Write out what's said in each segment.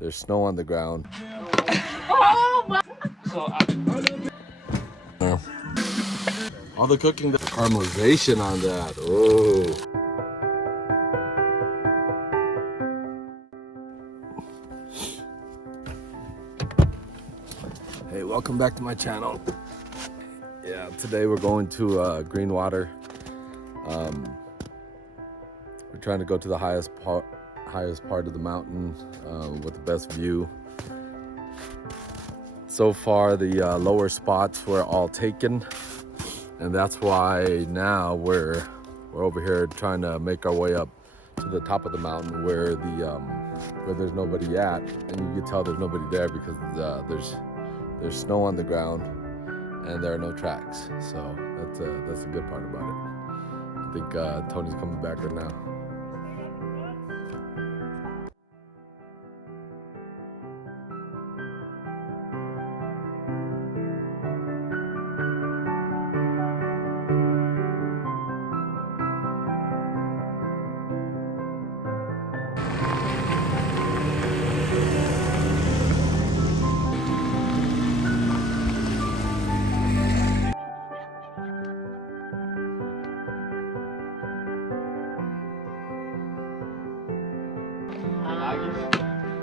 There's snow on the ground. Oh my! All the cooking, the caramelization on that. Oh. Hey, welcome back to my channel. Yeah, today we're going to Greenwater. We're trying to go to the highest part of the mountain with the best view. So far, the lower spots were all taken, and that's why now we're over here trying to make our way up to the top of the mountain where there's nobody at, and you can tell there's nobody there because there's snow on the ground and there are no tracks. So that's the good part about it. I think Tony's coming back right now.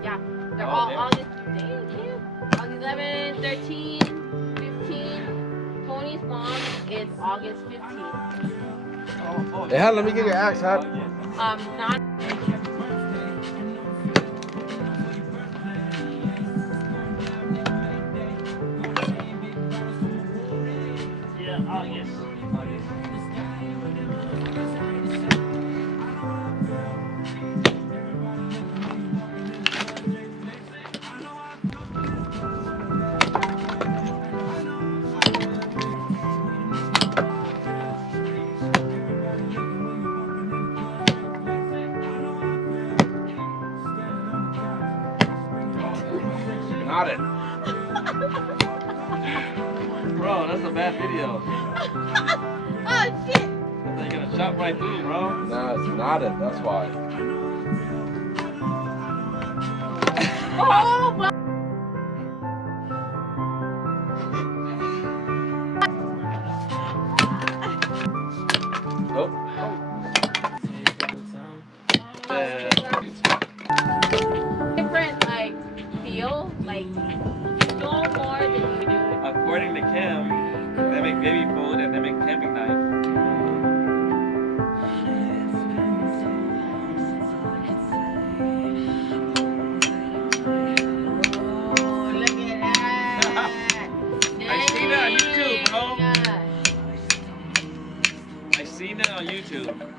Yeah, they're all August. Thank you. August 11, 13, 15. Tony's mom is August 15th. Hey, Han, let me get your axe, huh? Not. Yeah, August. Got it. Bro, that's a bad video. Oh shit! They're gonna chop right through, bro. Nah, it's not it. That's why. Oh my! Nope. Different feel, no more than you do. According to Kim, they make baby food and they make camping knife. Oh, look at that! I seen that on YouTube, bro. Dang. I seen that on YouTube.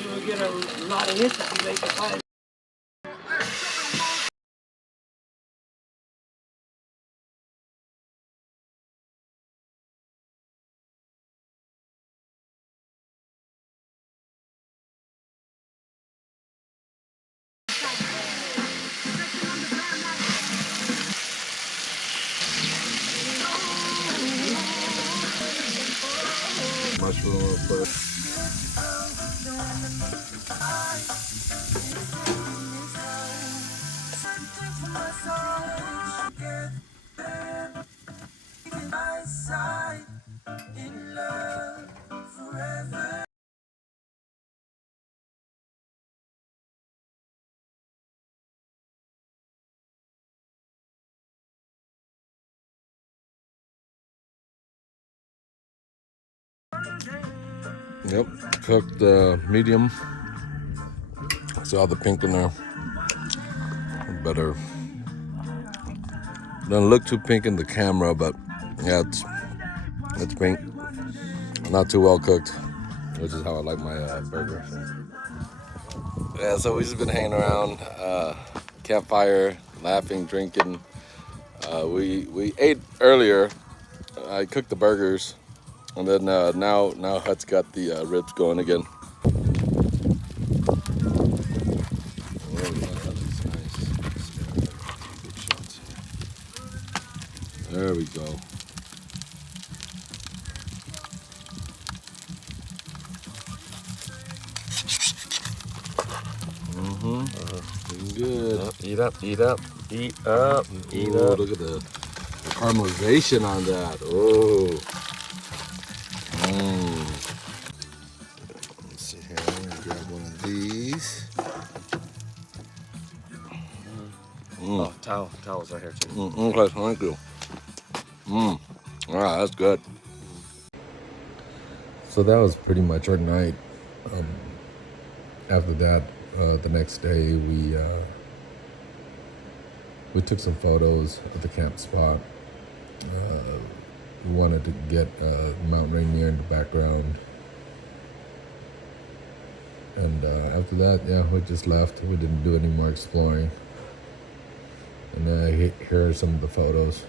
You'll get a lot of hits if you make it fire. Mushroom real quick. Yep, cooked medium. See all the pink in there. Better. Doesn't look too pink in the camera, but yeah, it's pink. Not too well cooked, which is how I like my burger. Yeah, so we've just been hanging around, campfire, laughing, drinking. We ate earlier. I cooked the burgers, and then now Hut's got the ribs going again. Oh, that looks nice. Good shots. There we go. Looking good. Eat up, eat up, eat up, eat Ooh, up. look at the caramelization on that. Oh. Let's see here. I'm gonna grab one of these. Oh, towels right here too. Okay, thank you. All right, that's good. So that was pretty much our night. After that, the next day we took some photos of the camp spot. We wanted to get Mt Rainier in the background. And after that, yeah, we just left. We didn't do any more exploring. And here are some of the photos.